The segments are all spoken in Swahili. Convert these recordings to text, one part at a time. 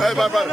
Hey, bye bye.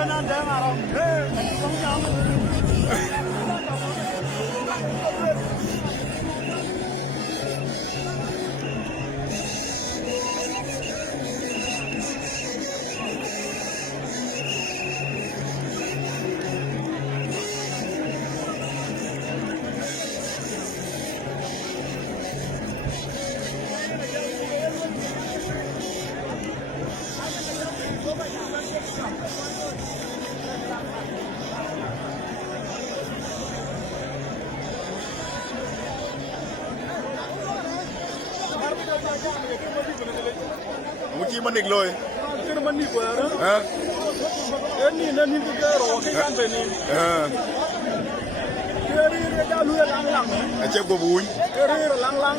Muci manik loy. Kena manik gua ada. Hah? Ini kita roh kan beni. Kiri jalu lang. Acep go buñ. Kiri lang.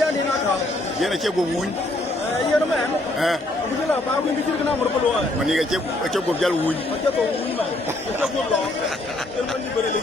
Jadi nak kau. Yena acep go buñ. Iya nama. Mungkin lah, bawa ini kiri kena berpeluang. Mani acep go jal buñ. Acep go buñ mah. Acep go loh. Kena manik beri.